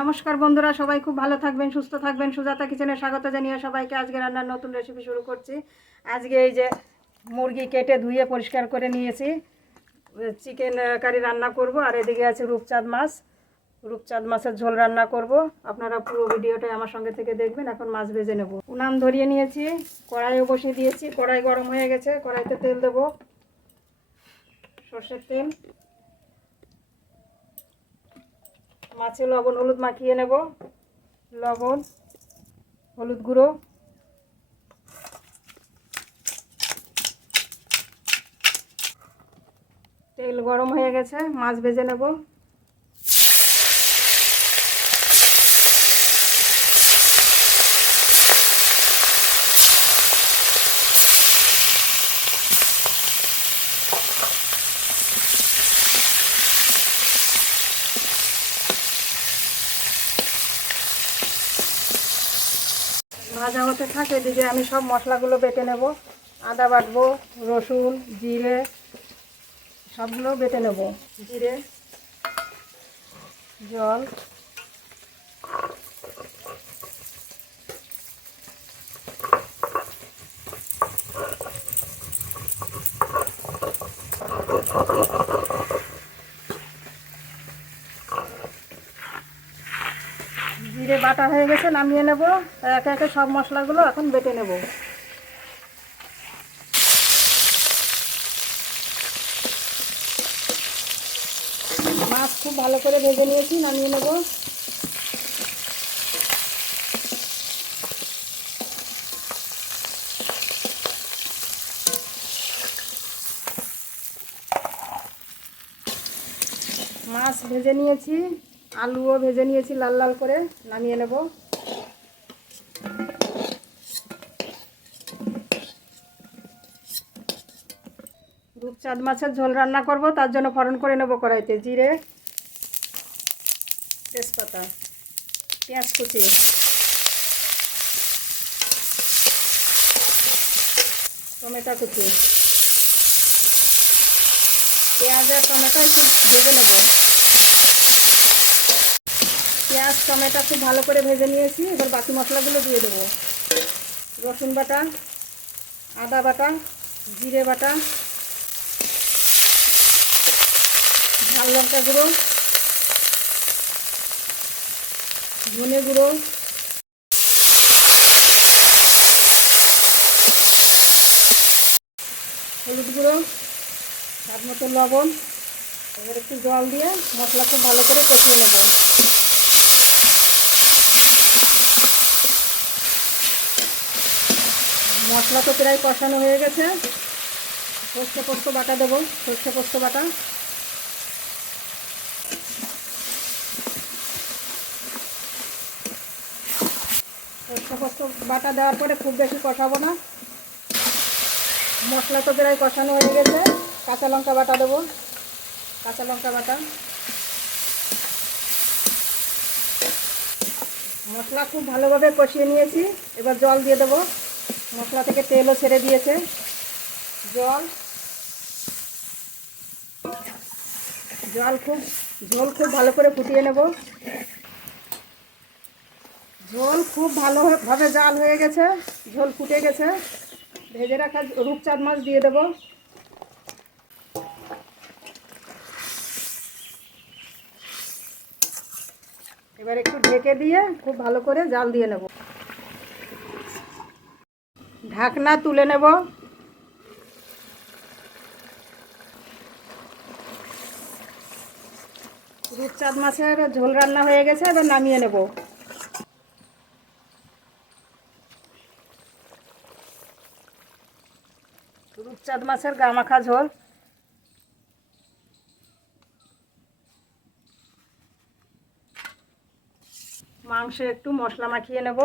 নমস্কার বন্ধুরা, সবাই খুব ভালো থাকবেন, সুস্থ থাকবেন। সুজাতা কিচেনে স্বাগত জানিয়ে সবাইকে আজকে রান্নার নতুন রেসিপি শুরু করছি। আজকে এই যে মুরগি কেটে ধুয়ে পরিষ্কার করে নিয়েছি। চিকেন কারি রান্না করব, আর এদিকে আছে রূপচাঁদ মাছ। রূপচাঁদ মাছের ঝোল রান্না করব। আপনারা পুরো ভিডিওটাই আমার সঙ্গে থেকে দেখবেন, এখন মাছ ভেজে নেব। উনান ধরিয়ে নিয়েছি, কড়াইও বসিয়ে দিয়েছি। কড়াই গরম হয়ে গেছে, কড়াইতে তেল দেবো। সর্ষের তেল। মাছে লবণ, হলুদ মাখিয়ে নেব। লবণ, হলুদ গুঁড়ো। তেল গরম হয়ে গেছে, মাছ ভেজে নেব। ভাজা হতে থাকে, এদিকে আমি সব মশলাগুলো বেটে নেব। আদা বাটবো, রসুন, জিরে, সবগুলো বেটে নেব। জিরে, জল জিরে বাটা হয়ে গেছে, নামিয়ে নেব। একে একে সব মশলাগুলো এখন বেটে নেব। মাছ খুব ভালো করে ভেজে নিয়েছি, নামিয়ে নেব। মাছ ভেজে নিয়েছি। আলুও ভেজে নিয়েছি লাল লাল করে, নামিয়ে নেব। রূপচাঁদ মাছের ঝোল রান্না করব, তার জন্য ফরন করে নেব কড়াইতে, জিরে, তেজপাতা, পেঁয়াজ কুচি। টমেটো কুচি। পেঁয়াজ আর টমেটো একটু ভেজে নেব। পেঁয়াজ, টমেটো খুব ভালো করে ভেজে নিয়েছি। এবার বাকি মশলাগুলো দিয়ে দেবো। রসুন বাটা, আদা বাটা, জিরে বাটা, ঝাল লঙ্কা গুঁড়ো, ধনে গুঁড়ো। হলুদ গুঁড়ো, স্বাদ মতো লবণ। এবার একটু জল দিয়ে মশলা খুব ভালো করে কষিয়ে নেব। মশলা তো প্রায় কষানো হয়ে গেছে। সর্ষে পোস্ত বাটা দেবো, সর্ষে পোস্ত বাটা। সর্ষে পোস্ত বাটা দেওয়ার পরে খুব বেশি কষাবো না। মশলা তো প্রায় কষানো হয়ে গেছে। কাঁচা লঙ্কা বাটা দেবো, কাঁচা লঙ্কা বাটা। মশলা খুব ভালোভাবে কষিয়ে নিয়েছি। এবার জল দিয়ে দেবো। মশলা থেকে তেলও ছেড়ে দিয়েছে। জল। জল খুব ঝোল খুব ভালো করে ফুটিয়ে নেব। ঝোল খুব ভালোভাবে জাল হয়ে গেছে। ঝোল ফুটে গেছে। ভেজে রাখা রূপচাঁদ মাছ দিয়ে দেবো। এবার একটু ঢেকে দিয়ে খুব ভালো করে জাল দিয়ে নেব। ঢাকনা তুলে নেব। রূপচাঁদ মাছের ঝোল রান্না হয়ে গেছে, এবার নামিয়ে নেব। রূপচাঁদ মাছের গামাখা ঝোল। মাংসে একটু মশলা মাখিয়ে নেব।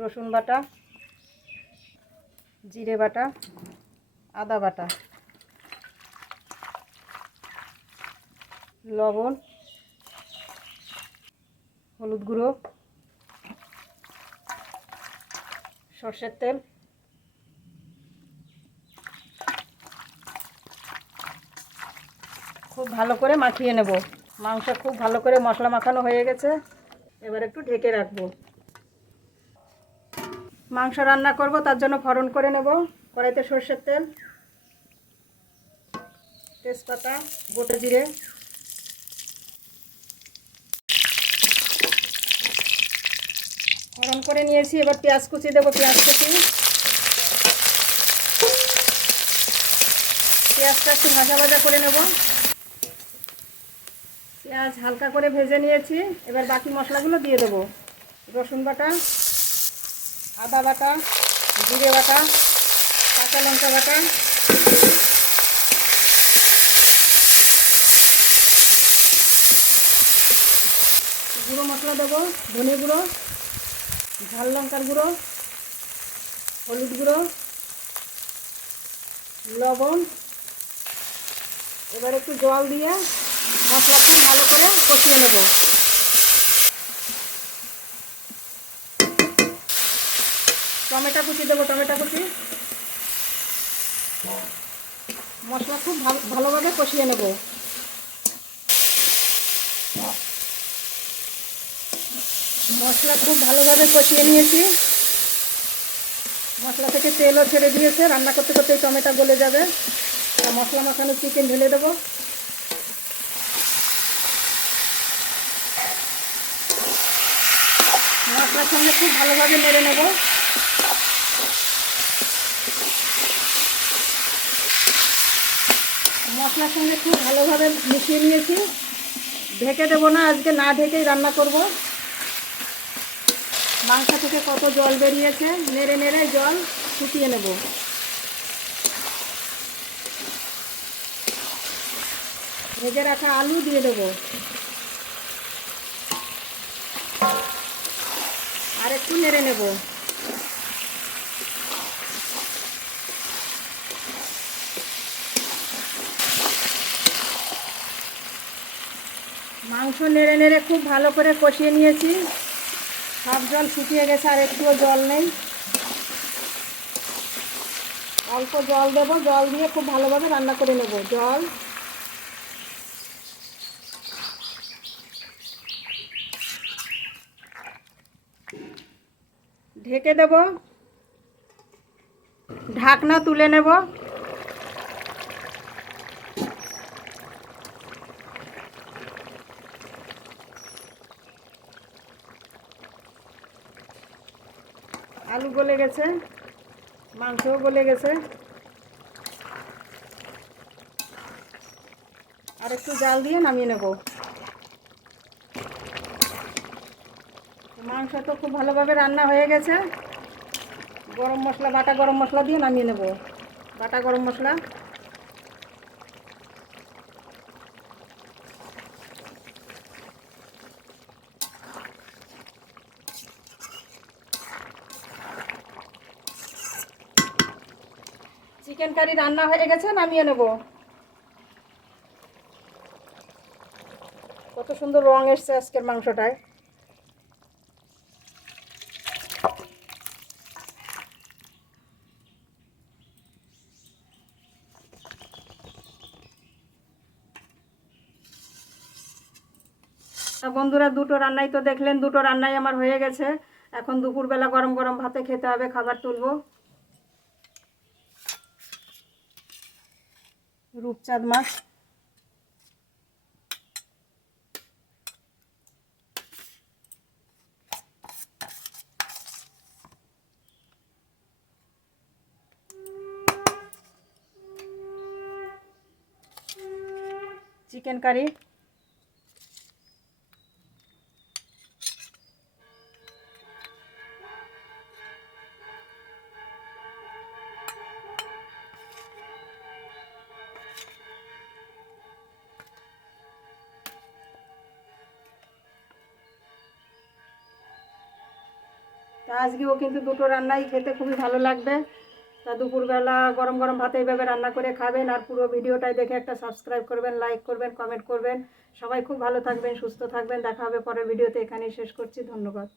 রসুন বাটা, জিরে বাটা, আদা বাটা, লবণ, হলুদ গুঁড়ো, সর্ষের তেল, খুব ভালো করে মাখিয়ে নেব। মাংস খুব ভালো করে মশলা মাখানো হয়ে গেছে। এবার একটু ঢেকে রাখব। মাংস রান্না করব, তার জন্য ফড়ন করে নেব। কড়াইতে সর্ষের তেল, তেজপাতা, গোটা জিরে। ফড়ন করে নিয়েছি, এবার পেঁয়াজ কুচি দেবো, পেঁয়াজ কুচি। পেঁয়াজটা একটু ভাজা ভাজা করে নেব। পেঁয়াজ হালকা করে ভেজে নিয়েছি, এবার বাকি মশলাগুলো দিয়ে দেবো। রসুন বাটা আদা বাটা, জিরে বাটা, কাঁচা লঙ্কা বাটা। গুঁড়ো মশলা দেবো, ধনে গুঁড়ো, ঝাল লঙ্কার গুঁড়ো, হলুদ গুঁড়ো, লবণ। এবার একটু জল দিয়ে মশলা খুব ভালো করে কষিয়ে নেব। টমেটো কুচি, দেবো টমেটো কুচি। মশলা খুব ভালো, ভালোভাবে কষিয়ে নেব। মশলা খুব ভালোভাবে কষিয়ে নিয়েছি। মশলা থেকে তেলও ছেড়ে দিয়েছে। রান্না করতে করতে টমেটো গলে যাবে। মশলা মাখানো চিকেন ঢেলে দেবো। মশলার সঙ্গে খুব ভালোভাবে নেড়ে নেব। মশলার সঙ্গে খুব ভালোভাবে মিশিয়ে নিয়েছি। ঢেকে দেবো না, আজকে না ঢেকেই রান্না করব। মাংস থেকে কত জল বেরিয়েছে, নেড়ে নেড়ে জল ফুটিয়ে নেব। ভেজে রাখা আলু দিয়ে দেবো। আর একটু নেড়ে নেব। মাংস নেড়ে নেড়ে খুব ভালো করে কষিয়ে নিয়েছি। সব জল শুকিয়ে গেছে আর একটুও জল নেই। অল্প জল দেবো, জল দিয়ে খুব ভালোভাবে রান্না করে নেব। জল। ঢেকে দেব। ঢাকনা তুলে নেব। আলু গলে গেছে, মাংসও গলে গেছে। আর একটু জাল দিয়ে নামিয়ে নেব। মাংস তো খুব ভালোভাবে রান্না হয়ে গেছে। গরম মশলা, বাটা গরম মশলা দিয়ে নামিয়ে নেব। বাটা গরম মশলা। চিকেন কারি রান্না হয়ে গেছে, নামিয়ে নেব। কত সুন্দর রং এসছে আজকের মাংসটায়। বন্ধুরা, দুটো রান্নাই তো দেখলেন, দুটো রান্নাই আমার হয়ে গেছে। এখন দুপুরবেলা গরম গরম ভাতে খেতে হবে, খাবার তুলবো। রূপচাঁদ মাছ চিকেন কারি আজকেও কিন্তু দুটো রান্নাই খেতে খুবই ভালো লাগবে। তা দুপুরবেলা গরম গরম ভাতে এইভাবে রান্না করে খাবেন আর পুরো ভিডিওটাই দেখে একটা সাবস্ক্রাইব করবেন লাইক করবেন কমেন্ট করবেন। সবাই খুব ভালো থাকবেন, সুস্থ থাকবেন। দেখা হবে পরের ভিডিওতে, এখানেই শেষ করছি। ধন্যবাদ।